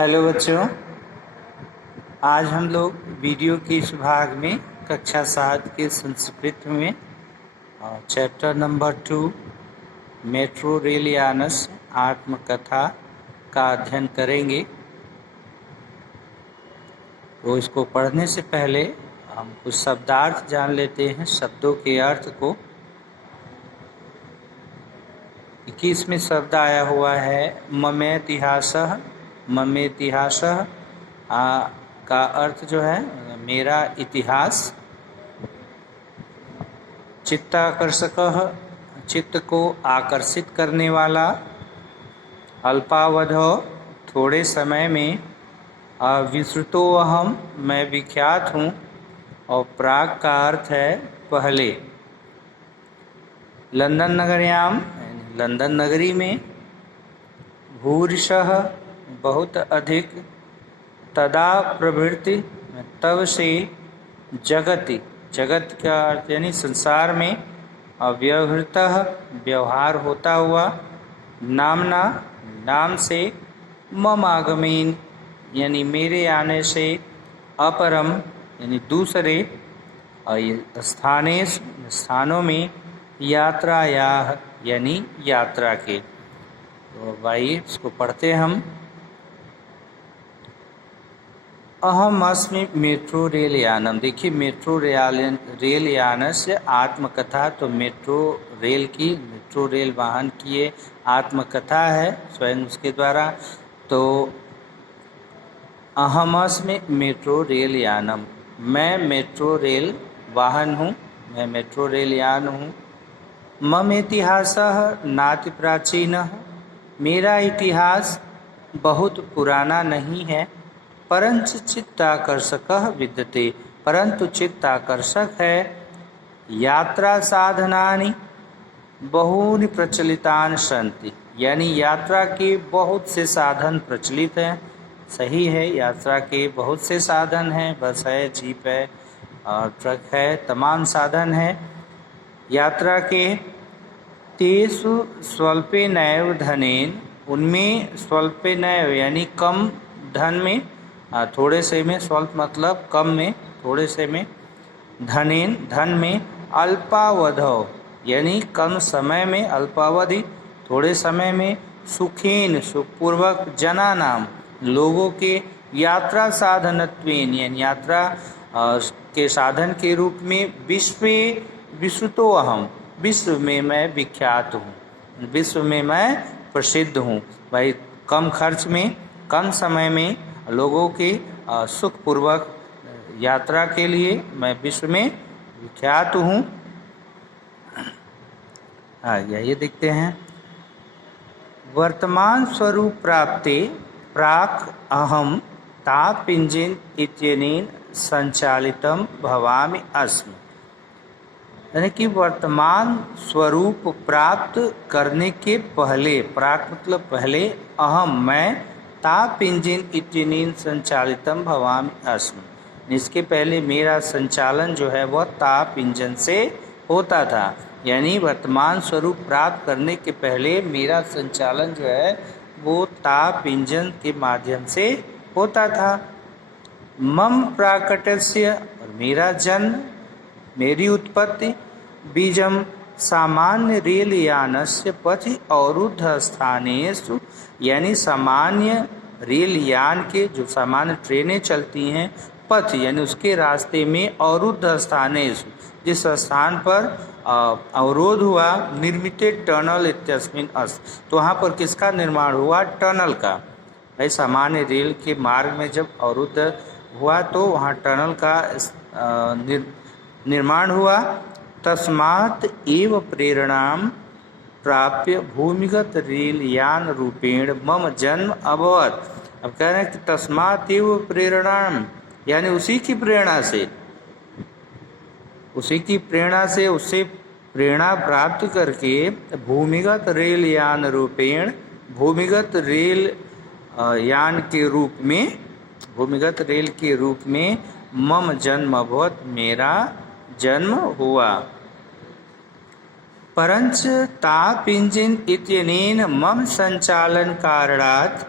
Hello बच्चों, आज हम लोग वीडियो के इस भाग में कक्षा 7 के संस्कृत में चैप्टर नंबर 2 मेट्रो रेल यानस आत्मकथा का अध्ययन करेंगे। तो इसको पढ़ने से पहले हम कुछ शब्दार्थ जान लेते हैं, शब्दों के अर्थ को। 21 में शब्द आया हुआ है ममेतिहासः का अर्थ जो है मेरा इतिहास। चित्ताकर्षकः चित्त को आकर्षित करने वाला। अल्पावधौ थोड़े समय में। विश्रुतोऽहम् मैं विख्यात हूँ। और प्राग का अर्थ है पहले। लंदन नगर्याम लंदन नगरी में। भूरिशः बहुत अधिक। तदा प्रभृति तब से। जगति जगत का अर्थ यानी संसार में। अव्यवहृतः व्यवहार होता हुआ। नामना नाम से। मम आगमेन यानी मेरे आने से। अपरम यानी दूसरे। स्थानों में। यात्रायाः यानी यात्रा के। तो भाई इसको पढ़ते हम। अहम अस्मि मेट्रो रेल यानम। देखिए मेट्रो रेल यानस्य आत्मकथा। तो मेट्रो रेल वाहन की ये आत्मकथा है स्वयं उसके द्वारा। तो अहम अस्मि मेट्रो रेल यानम, मैं मेट्रो रेल वाहन हूँ, मैं मेट्रो रेल यान हूँ। मम इतिहासः नाति प्राचीनः, मेरा इतिहास बहुत पुराना नहीं है। परंच चित्ताकर्षकः विद्यते, परंतु चित्ताकर्षक है। यात्रा साधनानि बहूनि प्रचलितानि सन्ति, यानी यात्रा के बहुत से साधन प्रचलित हैं। सही है, यात्रा के बहुत से साधन हैं। बस है, जीप है और ट्रक है, तमाम साधन हैं यात्रा के। तेषु स्वल्पेनैव धनेन, उनमें स्वल्पेनैव यानी कम धन में। थोड़े से में, स्वल्प मतलब कम में, थोड़े से में। धनेन धन में। अल्पावधौ यानी कम समय में, अल्पावधि थोड़े समय में। सुखेन सुखपूर्वक। जनानाम लोगों के। यात्रा साधनत्वेन यानी यात्रा के साधन के रूप में। विश्रुतो अहम, विश्व में मैं विख्यात हूँ, विश्व में मैं प्रसिद्ध हूँ। भाई कम खर्च में, कम समय में लोगों की सुखपूर्वक यात्रा के लिए मैं विश्व में विख्यात हूँ। ये देखते हैं। वर्तमान स्वरूप प्राप्ते प्राक् अहम ताप इंजिन इत्यनेन संचालितम भवामि अस्मि। यानी कि वर्तमान स्वरूप प्राप्त करने के पहले, प्राक मतलब पहले, अहम मैं, ताप इंजिन इत्यनेन संचालितम भवामि अस्मि, इसके पहले मेरा संचालन जो है वह ताप इंजन से होता था। यानी वर्तमान स्वरूप प्राप्त करने के पहले मेरा संचालन जो है वो ताप इंजन के माध्यम से होता था। मम प्राकट्यस्य, और मेरा जन्म, मेरी उत्पत्ति। बीजम सामान्य रेल यानस्य पथि अवरुद्ध स्थानेषु, यानी सामान्य रेल यान के जो सामान्य ट्रेनें चलती हैं, पथ यानी उसके रास्ते में, अवरुद्ध स्थानेषु जिस स्थान पर अवरोध हुआ, निर्मित टनल इत्यस्मिन् अस्त, तो वहाँ पर किसका निर्माण हुआ? टनल का। भाई सामान्य रेल के मार्ग में जब अवरुद्ध हुआ तो वहाँ टनल का निर्माण हुआ। तस्मात् एव प्रेरणां प्राप्य भूमिगत रेल यान रूपेण मम जन्म अभवत्। अब कह रहे हैं कि तस्मात् एव प्रेरणां, यानी उसी की प्रेरणा से, उससे प्रेरणा प्राप्त करके भूमिगत रेल यान रूपेण, भूमिगत रेल यान के रूप में, भूमिगत रेल के रूप में मम जन्म अभवत्, मेरा जन्म हुआ। परंच ताप इंजिन इत्यनेन मम संचालन कारणात्,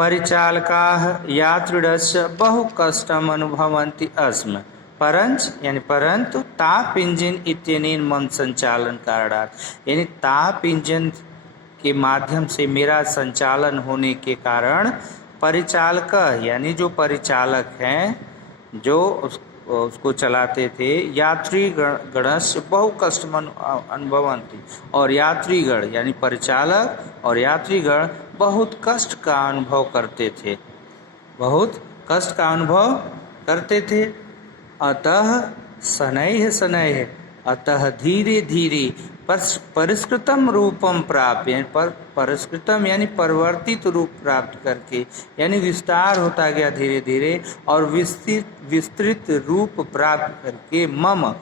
परिचालकाः यात्रिणस्य बहु कष्टम् अनुभवन्ति अस्म परंच यानी परंतु ताप इंजन इत्यनेन मम संचालन कारणात् यानी ताप इंजन के माध्यम से मेरा संचालन होने के कारण परिचालक यानी जो परिचालक हैं जो उसको चलाते थे यात्री गणस्य बहु कष्ट अनुभवन्ति और यात्रीगण यानी परिचालक और यात्रीगण बहुत कष्ट का अनुभव करते थे बहुत कष्ट का अनुभव करते थे। अतः शनैः शनैः अतः धीरे धीरे परिष्कृतम रूपम प्राप्य परिष्कृतम यानी परिवर्तित रूप प्राप्त करके यानी विस्तार होता गया धीरे धीरे और विस्तृत रूप प्राप्त करके मम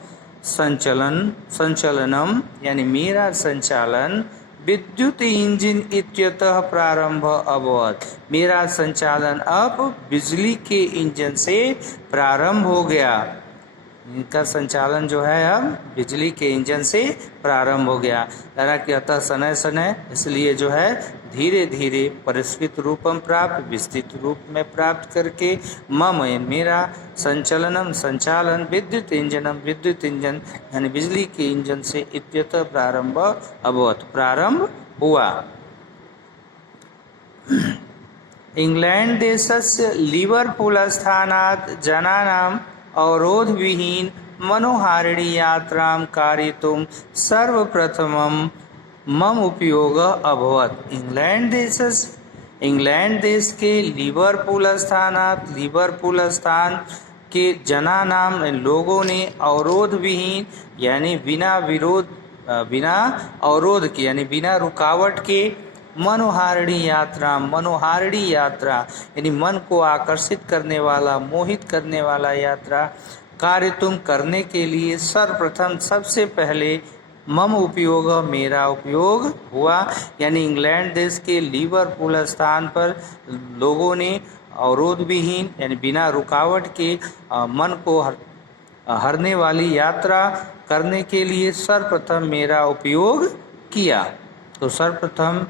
संचलनम यानी मेरा संचालन विद्युत इंजन इत्यतः प्रारंभ अभवत् मेरा संचालन अब बिजली के इंजन से प्रारंभ हो गया। इनका संचालन जो है अब बिजली के इंजन से प्रारंभ हो गया। यानी कि अतः शनैः शनैः इसलिए जो है धीरे धीरे परिष्कृत रूपम प्राप्त विस्तृत रूप में प्राप्त करके मम मेरा संचलनम संचालन विद्युत इंजन यानी बिजली के इंजन से इत्यतः प्रारंभ अभवत् प्रारंभ हुआ। इंग्लैंड देशस्य लिवरपूल स्थानात् जनानां अवरोध विहीन मनोहारिणी यात्रां कारयितुं सर्वप्रथमं मम उपयोग अभवत्। इंग्लैंड देश के लिवरपूल स्थान के जनानाम लोगों ने अवरोध विहीन यानी बिना अवरोध के यानी बिना रुकावट के मनोहारिणी यात्रा यानी मन को आकर्षित करने वाला मोहित करने वाला यात्रा कार्य तुम करने के लिए सर्वप्रथम सबसे पहले मम उपयोग मेरा उपयोग हुआ। यानी इंग्लैंड देश के लिवरपूल स्थान पर लोगों ने अवरोध विहीन यानी बिना रुकावट के मन को हरने वाली यात्रा करने के लिए सर्वप्रथम मेरा उपयोग किया। तो सर्वप्रथम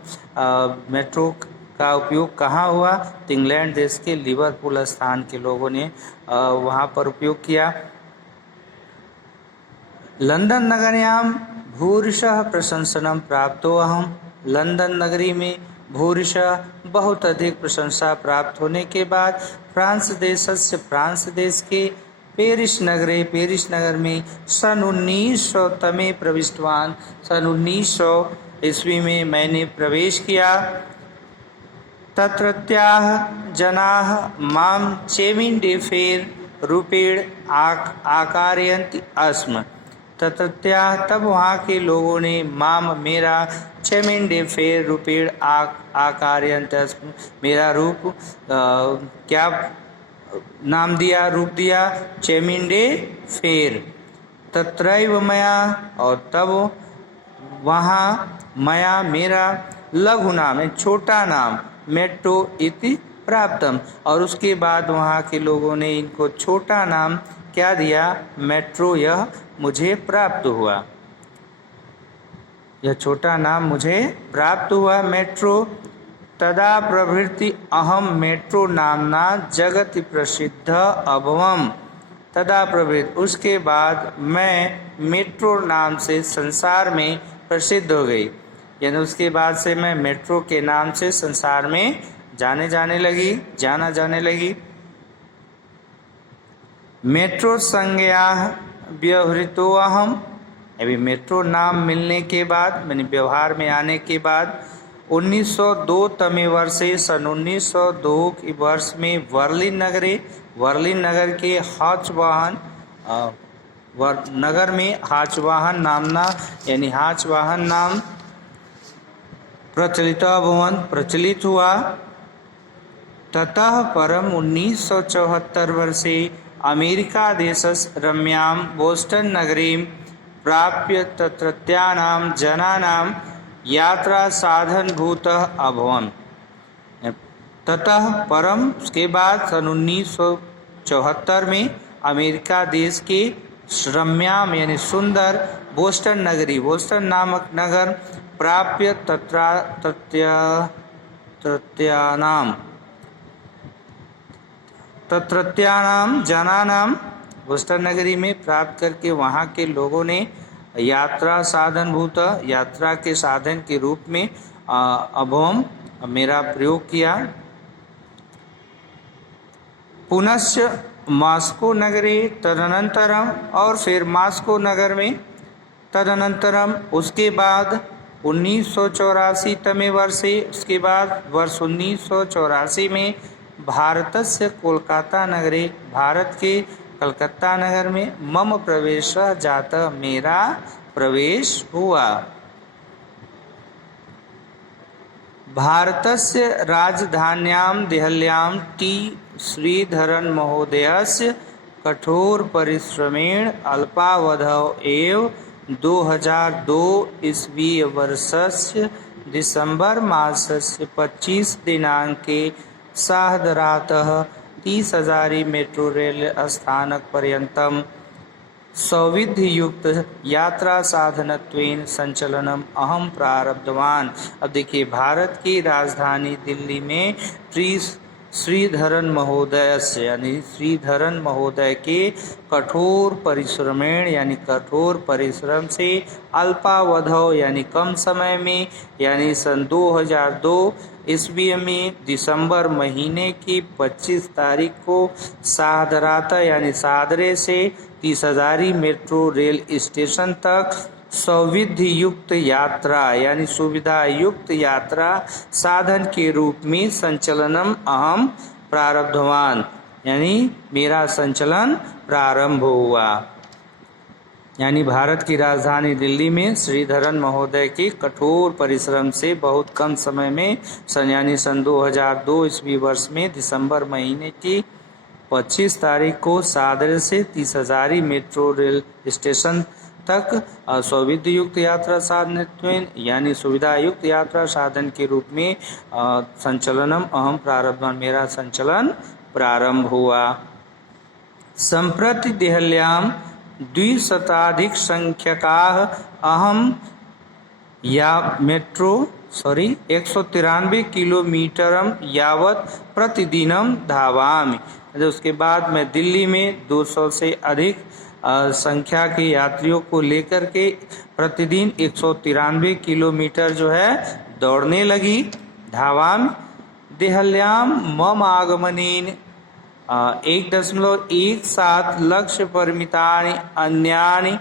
मेट्रो का उपयोग कहाँ हुआ? तो इंग्लैंड देश के लिवरपूल स्थान के लोगों ने वहाँ पर उपयोग किया। लंदन नगर्याम भूरिशः प्रशंसनम प्राप्तो अहम लंदन नगरी में भूरिशः बहुत अधिक प्रशंसा प्राप्त होने के बाद फ्रांस देश के पेरिस नगर में सन 1900 तमे प्रविष्टवान सन 1900 ईस्वी में मैंने प्रवेश किया। तत्रत्याः जनाः मां चेमिंडे फेर रूपेण आकारयन्ति अस्म। तत्रत्याः तब वहाँ के लोगों ने माम मेरा चेमिंडे फेर रूपेण आकारयन्ति अस्म मेरा रूप क्या नाम दिया रूप दिया चेमिंडे फेर। तत्रैव मया और तब वहाँ मया मेरा लघु नाम छोटा नाम मेट्रो इति प्राप्तम और उसके बाद वहाँ के लोगों ने इनको छोटा नाम क्या दिया मेट्रो यह मुझे प्राप्त हुआ। यह छोटा नाम मुझे प्राप्त हुआ मेट्रो। तदा प्रभृति अहम मेट्रो नामना जगति प्रसिद्ध अभवम। तदा प्रभृति उसके बाद मैं मेट्रो नाम से संसार में प्रसिद्ध हो गई। यानी उसके बाद से मैं मेट्रो के नाम से संसार में जाना जाने लगी। मेट्रो संज्ञा व्यवहृतो अहम अभी मेट्रो नाम मिलने के बाद मैंने व्यवहार में आने के बाद 1902 तमे वर्षे सन 1902 के वर्ष में वर्लिन नगर के हाचवाहन नगर में हाचवाहन नामना यानी हाचवाहन नाम प्रचलित हुआ। ततः परम 1974 वर्षे अमेरिका देशस् रम्यां बोस्टन नगरीं प्राप्य तत्रत्यानां जनानां यात्रा साधनभूतः अभवन्। ततः परम उसके बाद सन 1974 में अमेरिका देश के रम्याम यानी सुंदर बोस्टन नामक नगर प्राप्य तत्रत्यानां तत्रत्यानाम जनानाम, बोस्टन नगरी में प्राप्त करके वहाँ के लोगों ने यात्रा साधनभूत, यात्रा के साधन के रूप में अभोम मेरा प्रयोग किया। पुनश्च मॉस्को नगरे तदनंतरम, और फिर मॉस्को नगर में तदनंतरम उसके बाद 1984 तमे वर्षे, उसके बाद वर्ष 1984 में भारतस्य कोलकाता नगरे, भारत के कलकत्ता नगर में मम प्रवेश जाता, मेरा प्रवेश हुआ। भारतस्य राजधान्यां देहल्यां टी श्रीधरन महोदयस्य कठोर परिश्रमेण अल्पावधौ एव 2002 ईस्वी वर्षस्य दिसंबर मासस्य 25 दिनांके सार्धरातः 30,000 मेट्रो रेल स्थानक पर्यन्तं सौविध्ययुक्त यात्रा साधनत्वेन संचलनम अहम प्रारब्धवान। अब देखिए, भारत की राजधानी दिल्ली में श्रीधरन महोदय से, यानी श्रीधरन महोदय के कठोर परिश्रमेण, यानी कठोर परिश्रम से, अल्पावधौ यानी कम समय में, यानी सन 2002 ईस्वी में दिसंबर महीने की 25 तारीख को सादराता यानी सादरे से 30,000 मेट्रो रेल स्टेशन तक सौविध्य युक्त यात्रा यानी सुविधा युक्त यात्रा साधन के रूप में संचलनम अहम प्रारब्धवान, यानी मेरा संचलन प्रारंभ हुआ। यानी भारत की राजधानी दिल्ली में श्रीधरन महोदय के कठोर परिश्रम से बहुत कम समय में यानी सन 2002 ईस्वी वर्ष में दिसंबर महीने की 25 तारीख को सादर से 30,000 मेट्रो रेल स्टेशन तक सौविध्य युक्त यात्रा साधन यानी सुविधा युक्त यात्रा साधन के रूप में संचलनम अहम प्रारब्धवान, मेरा संचलन प्रारंभ हुआ। संप्रति देहल्यां 200 संख्यकाः अहम या मेट्रो 193 किलोमीटरम यावत प्रतिदिनम धावामि। उसके बाद मैं दिल्ली में 200 से अधिक संख्या के यात्रियों को लेकर के प्रतिदिन 193 किलोमीटर जो है दौड़ने लगी। धावामि देहल्यां मम आगमनेन 1.17 लक्ष्य परिमितानि अन्यानि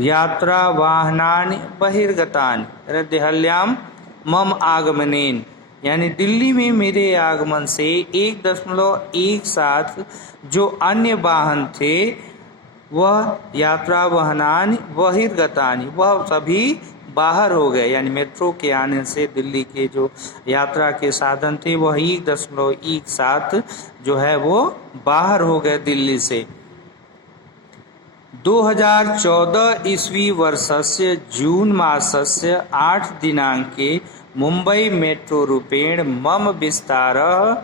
यात्रा वाहनानि बहिर्गतानि। देहल्यां मम आगमनेन यानी दिल्ली में मेरे आगमन से 1.17 जो अन्य वाहन थे वह यात्रा वाहनानि बहिर्गतानि, वह सभी बाहर हो गए। यानी मेट्रो के आने से दिल्ली के जो यात्रा के साधन थे वह 1.17 जो है वो बाहर हो गए दिल्ली से। 2014 ईस्वी वर्षस्य जून मासस्य 8 दिनांके मुंबई मेट्रो रूपेण मम विस्तारः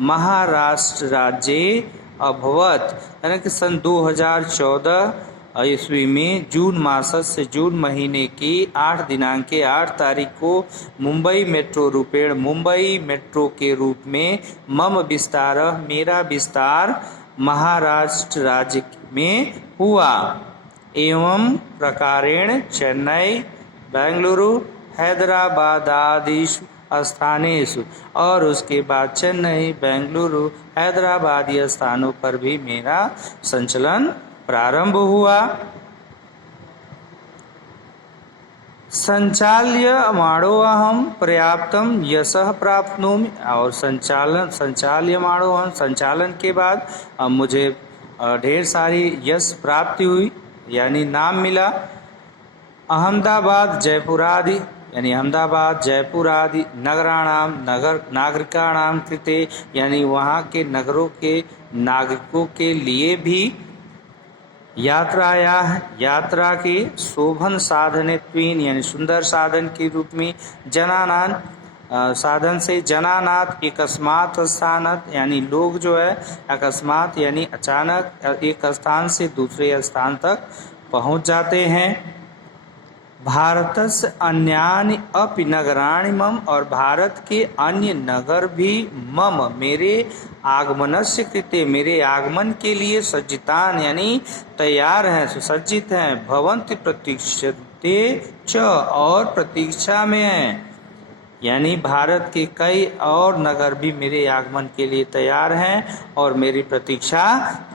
महाराष्ट्र राज्ये अभवत्। यानी कि सन 2014 ईस्वी में जून मासस्य जून महीने की 8 दिनांक के 8 तारीख को मुंबई मेट्रो रूपेण मुंबई मेट्रो के रूप में मम विस्तारः मेरा विस्तार महाराष्ट्र राज्य में हुआ। एवं प्रकारेण चेन्नई बेंगलुरु हैदराबाद आदि स्थानेषु, और उसके बाद चेन्नई बेंगलुरु हैदराबाद आदि स्थानों पर भी मेरा संचलन प्रारंभ हुआ। संचाल्यमाणो अहम पर्याप्तम यशः प्राप्नोमि, और संचाल्यमाणो अहम संचालन के बाद मुझे ढेर सारी यश प्राप्ति हुई यानी नाम मिला। अहमदाबाद जयपुर आदि यानी अहमदाबाद जयपुर आदि नागरिकाणाम कृते यानी वहाँ के नगरों के नागरिकों के लिए भी यात्रा के शोभन साधनत्वेन यानी सुंदर साधन के रूप में जनानान साधन से जनानात एकस्मात् स्थानात् यानी लोग जो है अकस्मात यानी अचानक एक स्थान से दूसरे स्थान तक पहुंच जाते हैं। भारतस्य अन्यानि अपि नगराणि मम, और भारत के अन्य नगर भी मम मेरे आगमनस्य कृते मेरे आगमन के लिए सज्जितान यानी तैयार हैं, सुसज्जित हैं, भवन्ति प्रतीक्षते च और प्रतीक्षा में हैं। यानी भारत के कई और नगर भी मेरे आगमन के लिए तैयार हैं और मेरी प्रतीक्षा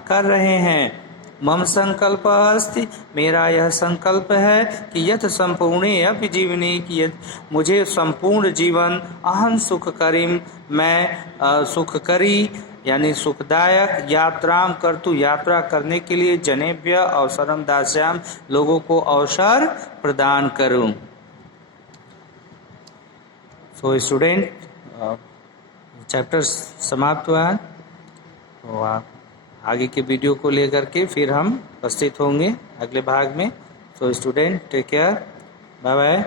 कर रहे हैं। मम संकल्प अस्ति, मेरा यह संकल्प है कि यथ संपूर्णे अपि जीवने की मुझे संपूर्ण जीवन अहम सुख करीम मैं सुखकरी यानी सुखदायक यात्राम करतु यात्रा करने के लिए जनेभ्य अवसरम दास्याम लोगों को अवसर प्रदान करूं। सो स्टूडेंट चैप्टर समाप्त हुआ है, तो आप आगे के वीडियो को लेकर के फिर हम उपस्थित होंगे अगले भाग में। So student take care, bye bye.